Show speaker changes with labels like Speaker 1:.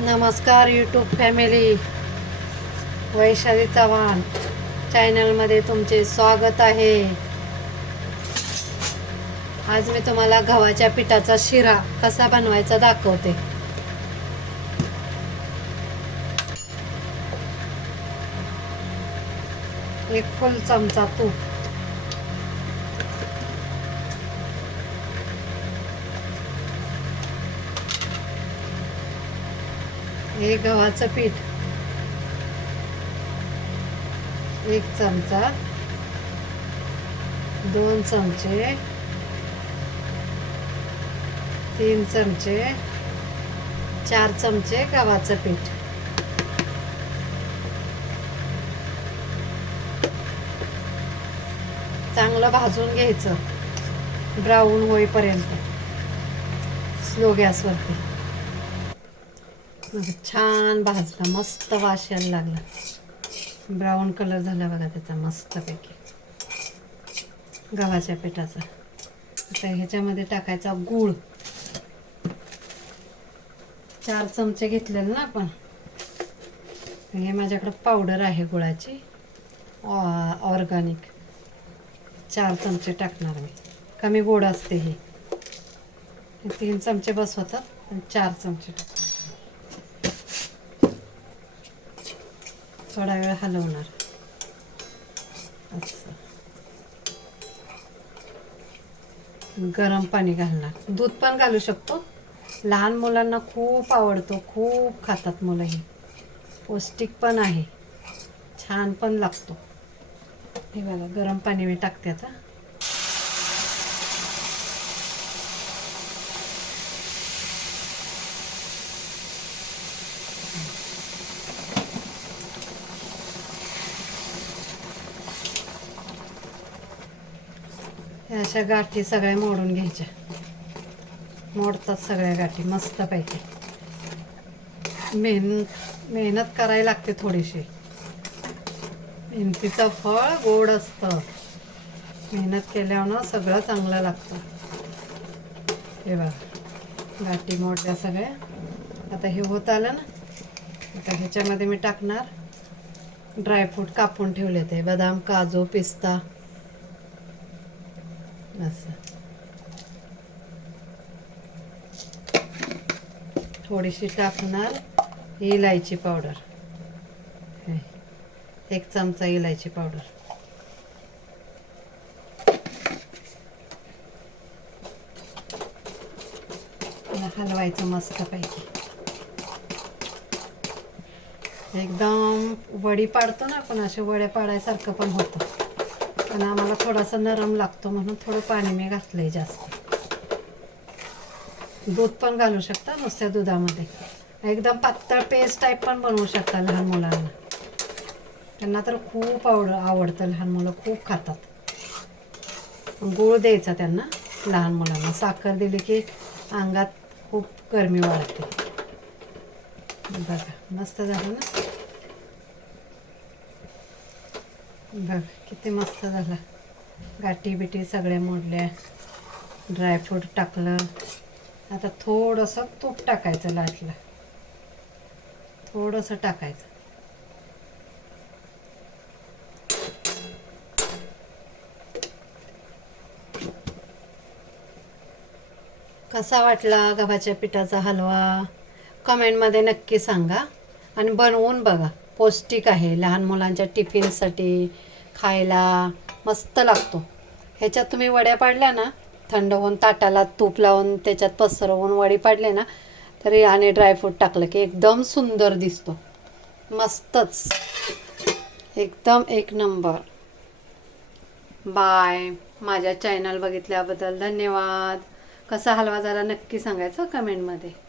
Speaker 1: नमस्कार YouTube family Vaishali Chavan चॅनलमध्ये तुमचे स्वागत आहे. आज मी तुम्हाला गव्हाच्या पिठाचा शिरा कसा बनवायचा दाखवते. एक फुल चमचा तूप. हे गव्हाचं पीठ. एक चमचा. दोन चमचे. तीन चमचे. चार चमचे गव्हाचं पीठ. चांगलं भाजून घ्यायचं. ब्राऊन होईपर्यंत. स्लो गॅसवरती. छान भाजला मस्त वास यायला लागला. ब्राऊन कलर झाला बघा त्याचा मस्तपैकी. गव्हाच्या पिठाचा. आता ह्याच्यामध्ये टाकायचा गूळ. चार चमचे घेतलेले ना आपण. हे माझ्याकडं पावडर आहे गुळाची. ऑर्गॅनिक. चार चमचे टाकणार मी. कमी गोड असते ही. हे तीन चमचे बस होतात आणि चार चमचे टाकतात. थोडा वेळ हलवणार. असं. गरम पाणी घालणार. दूध पण घालू शकतो. लहान मुलांना खूप आवडतो. खूप खातात मुलं ही. पौष्टिक पण आहे. छान पण लागतो. हे बघा गरम पाणी मी टाकते आता. ह्या अशा गाठी सगळ्या मोडून घ्यायच्या. मोडतात सगळ्या गाठी मस्तपैकी मेहनत मेहनत करायला लागते थोडीशी. मेहनतीचं फळ गोड असतं. मेहनत केल्यानं सगळं चांगलं लागतं. हे बघा गाठी मोडल्या सगळ्या. आता हे होत आलं ना आता ह्याच्यामध्ये मी टाकणार. ड्रायफ्रूट कापून ठेवले ते बदाम काजू पिस्ता. असं. थोडीशी टाकणार इलायची पावडर. एक चमचा इलायची पावडर. हलवायचं मस्तपैकी एकदम वडी पाडतो ना आपण अशा वड्या पाडायसारखं पण होतं. पण आम्हाला थोडासा नरम लागतो म्हणून थोडं पाणी मी घातलं आहे जास्त. दूध पण घालू शकता नुसत्या दुधामध्ये. एकदम पातळ पेस्ट टाईप पण बनवू शकता लहान मुलांना. त्यांना तर खूप आवड आवडतं लहान मुलं खूप खातात. गूळ द्यायचा त्यांना लहान मुलांना. साखर दिली की अंगात खूप गरमी वाढते. बघा मस्त झालं ना? बघ किती मस्त झाला. गाठी बिटी सगळ्या मोडल्या. ड्रायफ्रूट टाकलं. आता थोडंसं तूप टाकायचं लाटला. थोडंसं टाकायचं. कसा वाटला गव्हाच्या पिठाचा हलवा? कमेंटमध्ये नक्की सांगा. आणि बनवून बघा. पौष्टिक आहे लहान मुलांच्या टिफिनसाठी. खायला मस्त लागतो. ह्याच्यात तुम्ही वड्या पाडल्या ना थंड होऊन ताटाला तूप लावून त्याच्यात पसरवून वडी पाडले ना तरी आणि ड्रायफ्रूट टाकलं की एकदम सुंदर दिसतो. मस्तच. एकदम एक नंबर. बाय. माझ्या चॅनल बघितल्याबद्दल धन्यवाद. कसा हलवा झाला नक्की सांगायचं कमेंटमध्ये